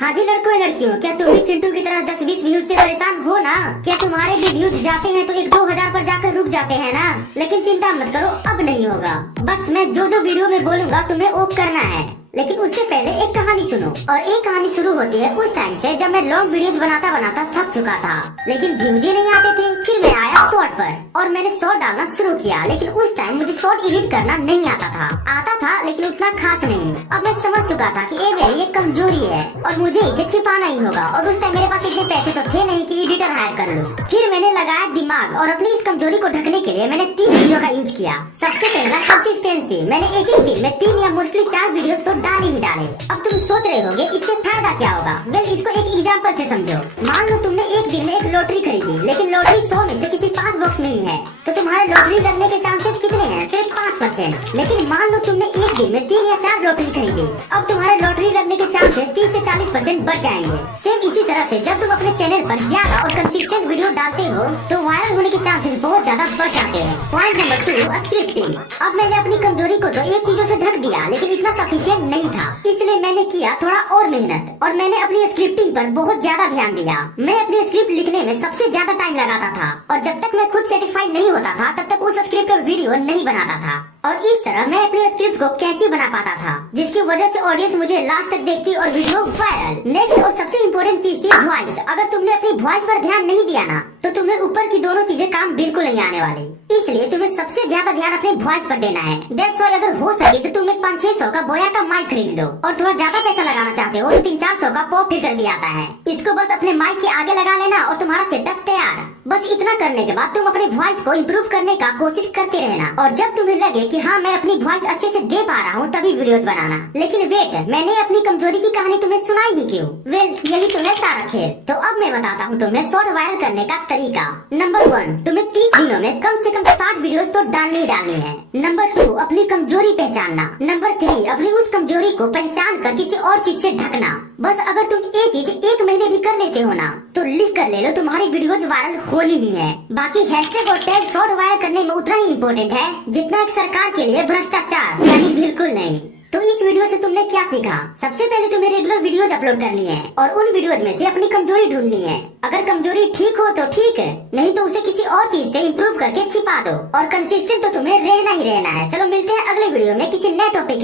हाँ जी लड़कों लड़कियों, क्या तुम भी चिंटू की तरह 10-20 व्यूज से परेशान हो ना? क्या तुम्हारे भी व्यूज जाते हैं तो 1-2 हजार पर जाकर रुक जाते हैं ना? लेकिन चिंता मत करो, अब नहीं होगा। बस मैं जो जो वीडियो में बोलूंगा तुम्हें वो करना है। लेकिन उससे पहले एक कहानी सुनो। और एक कहानी शुरू होती है उस टाइम से जब मैं लॉन्ग वीडियोस बनाता बनाता थक चुका था, लेकिन व्यूज ही नहीं आते थे। फिर मैं आया शॉर्ट पर और मैंने शॉर्ट डालना शुरू किया। लेकिन उस टाइम मुझे शॉर्ट एडिट करना नहीं आता था लेकिन उतना खास नहीं। अब मैं समझ चुका था कि ये मेरी एक कमजोरी है और मुझे इसे छिपाना ही होगा। और उस टाइम मेरे पास इतने पैसे तो थे नहीं कि एडिटर हायर कर लूं। फिर मैंने लगाया दिमाग और अपनी इस कमजोरी को ढकने के लिए मैंने 3 चीजों का यूज किया। सबसे पहला कंसिस्टेंसी। मैंने एक दिन में 3 या मोस्टली 4 वीडियोस तो डाले ही डाले। अब तुम सोच रहे होगे इससे फायदा क्या होगा? वेल, इसको एक एग्जांपल से समझो। मान लो तुमने एक दिन में एक लॉटरी खरीदी, लेकिन लॉटरी 100 में से किसी 5 बॉक्स में ही है, तो तुम्हारे लॉटरी लगने के चांसेस कितने हैं? सिर्फ 5%। लेकिन मान लो तुमने एक दिन में 3 या 4 लॉटरी खरीदी, अब तुम्हारे लॉटरी लगने के चांसेस 30 से 40% बढ़ जाएंगे। सेम इसी तरह से जब तुम अपने चैनल पर ज्यादा और कंसिस्टेंट वीडियो डालते हो तो वायरल होने के चांसेस बहुत ज्यादा बढ़ जाते हैं। Point number 2, scripting. अब मैंने अपनी कमजोरी को तो एक चीजों से ढक दिया, लेकिन इतना सफिशिएंट नहीं था, इसलिए मैंने किया थोड़ा और मेहनत और मैंने अपनी स्क्रिप्टिंग पर बहुत ज्यादा ध्यान दिया। मैं अपनी स्क्रिप्ट लिखने में सबसे ज्यादा टाइम लगाता था और जब तक मैं खुद सेटिस्फाइड नहीं होता था तब तक उस स्क्रिप्ट पर वीडियो नहीं बनाता था। और इस तरह मैं अपने स्क्रिप्ट को कैची बना पाता था, जिसकी वजह से ऑडियंस मुझे लास्ट तक देखती और वीडियो वायरल। नेक्स्ट और सबसे इम्पोर्टेंट चीज थी वॉइस। अगर तुमने अपनी वॉइस पर ध्यान नहीं दिया ना तो तुम्हें ऊपर की दोनों चीजें काम बिल्कुल नहीं आने वाली। इसलिए तुम्हें सबसे ज्यादा ध्यान अपने वॉइस पर देना है। दैट्स व्हाई अगर हो सके तो तुम एक 500-600 का बोया का माइक खरीद लो। और थोड़ा ज्यादा पैसा लगाना चाहते हो तो 300-400 का पॉप फिल्टर भी आता है। इसको बस अपने माइक के आगे लगा लेना और तुम्हारा सेटअप तैयार। बस इतना करने के बाद तुम अपने वॉइस को इम्प्रूव करने का कोशिश करते रहना। और जब तुम्हें लगे कि हाँ मैं अपनी वॉइस अच्छे से दे पा रहा हूँ तभी वीडियोस बनाना। लेकिन वेट, मैंने अपनी कमजोरी की कहानी तुम्हें सुनाई ही क्यों? वेल, यही तो है सारा खेल। तो अब मैं बताता हूँ तुम्हें शॉर्ट वायरल करने का तरीका। नंबर 1, तुम्हें 30 दिनों में कम से कम 60 वीडियोस तो डालनी ही डालनी है। नंबर 2, अपनी कमजोरी पहचानना। नंबर 3, अपनी उस कमजोरी को पहचान कर किसी और चीज से ढकना। बस अगर तुम ये चीज 1 महीने भी कर लेते हो ना तो लिख कर ले लो, तुम्हारी वीडियोस वायरल होनी ही है। बाकी हैशटैग और टैग शॉर्ट वायरल करने में उतना ही इम्पोर्टेंट है जितना एक सरकार के लिए भ्रष्टाचार, यानी बिल्कुल नहीं। तो इस वीडियो से तुमने क्या सीखा? सबसे पहले तुम्हें रेगुलर वीडियोज अपलोड करनी है और उन वीडियोज में से अपनी कमजोरी ढूंढनी है। अगर कमजोरी ठीक हो तो ठीक है, नहीं तो उसे किसी और चीज से इम्प्रूव करके छिपा दो। और कंसिस्टेंट तो तुम्हें रहना ही रहना है। चलो मिलते हैं अगले वीडियो में किसी नए टॉपिक